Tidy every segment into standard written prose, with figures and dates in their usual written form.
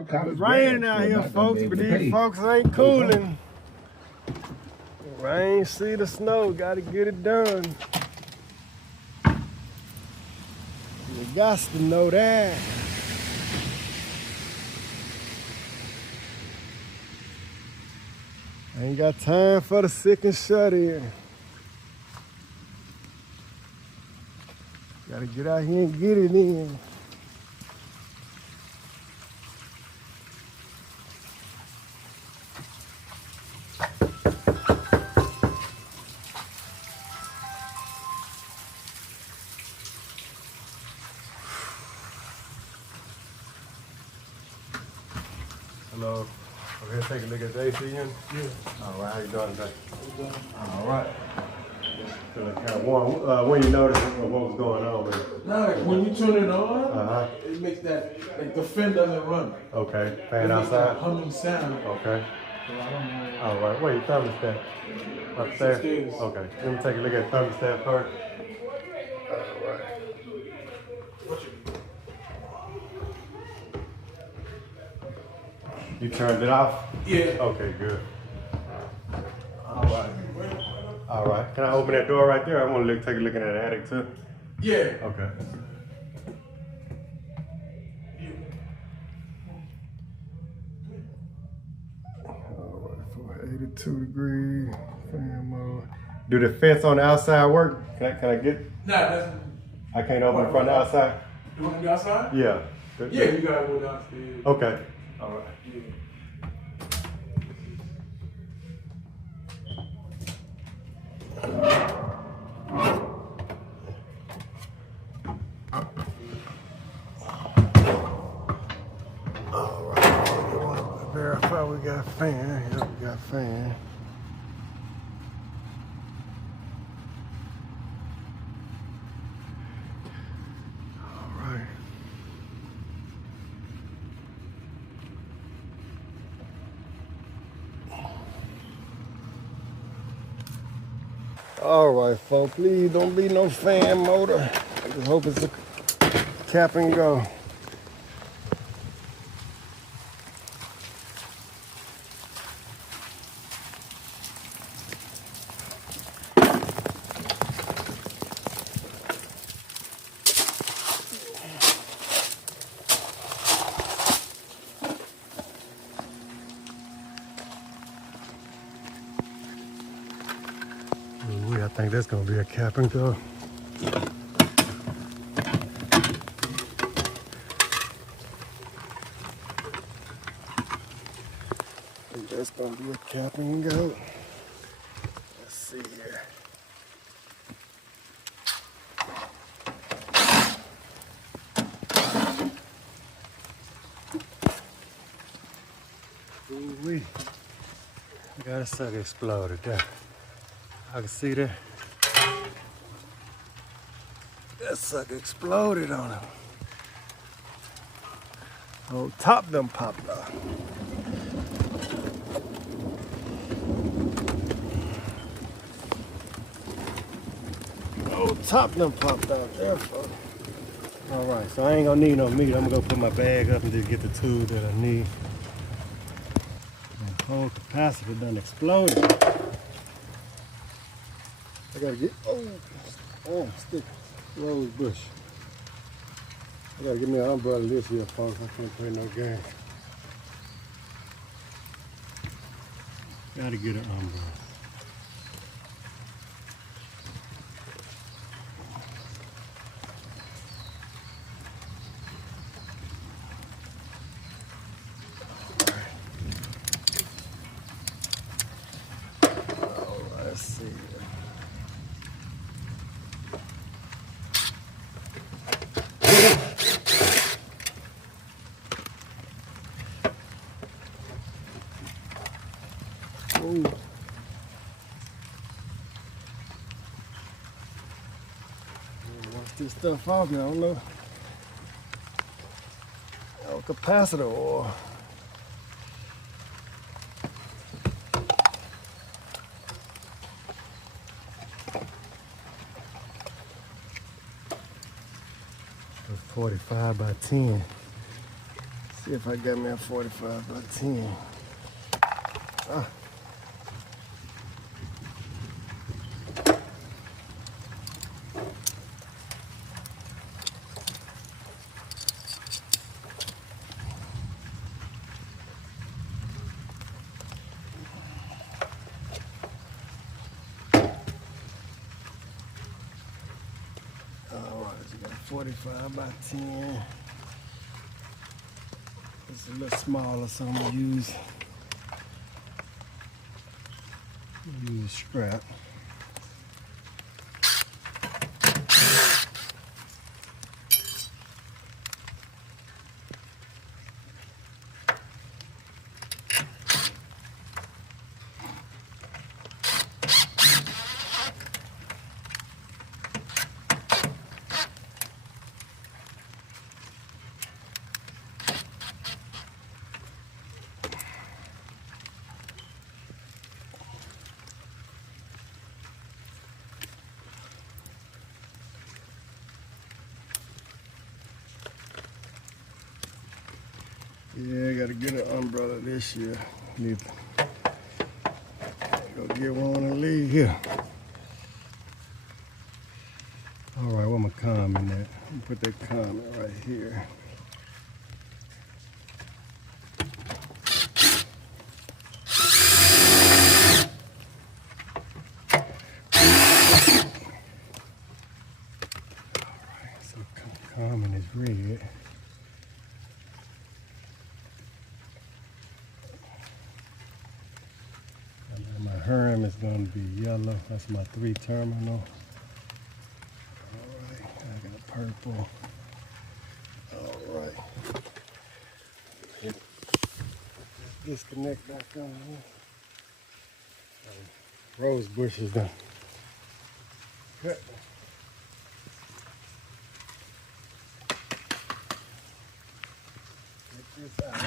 It's raining out here, folks, but these folks ain't cooling. Rain, see the snow, gotta get it done. You got to know that. Ain't got time for the sick and shut in. Gotta get out here and get it in. Hello. We're here to take a look at the AC unit? Yeah. All right, how you doing today? All right. So like kind of warm. When you notice what was going on with it? No, when you turn it on, it makes that, like the fan doesn't run. Okay, fan outside? Humming sound. Okay. So I don't know. All right, where your thermostat? Upstairs? Upstairs. Okay, let me take a look at the thermostat first. All right. You turned it off? Yeah. Okay, good. All right. All right. Can I open that door right there? I want to take a look at that attic too. Yeah. Okay. All right, for 82 degree fan mode. Do the fence on the outside work? Can I get? Nah, that's. I can't open it from the outside. You want to go outside? Yeah. Yeah, you gotta go downstairs. Okay. All right. Yeah. All right. Verify we got fan. Yeah, we got fan. All right. All right, folks, please don't be no fan motor. I just hope it's a cap and go. Ooh, I think that's gonna be a cap and go. I think that's gonna be a cap and go. Let's see here. Ooh-wee. I got a sucker exploded there. I can see that. That sucker exploded on him. Oh, top done popped off. Oh, top done popped out there, folks. All right, so I ain't gonna need no meat. I'm gonna go put my bag up and just get the tools that I need. The whole capacitor done exploded. I gotta get, oh, stick, rose bush. I gotta get me an umbrella this here, folks. I can't play no game. Gotta get an umbrella. Let's see. Ooh. Wash this stuff off now, I don't know. Oh, capacitor oil. It's 45 by 10. See if I got me a 45 by 10. Ah. Alright, so you got 45 by 10. It's a little smaller, so I'm gonna use strap. Yeah, I gotta get an umbrella this year. Need to go get one and leave here. All right, where my comment at? Put that comment right here. All right, so comment is red. My HRM is going to be yellow. That's my 3 terminal. All right, I got purple. All right. Disconnect back on here. Rose bush is done. Cut. Get this out.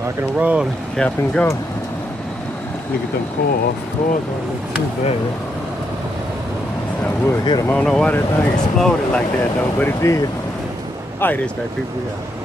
Rocking and rolling, cap and go. Look at them coils. Coils don't look too bad. I would hit them. I don't know why that thing exploded like that though, but it did. Alright, this guy, people, yeah.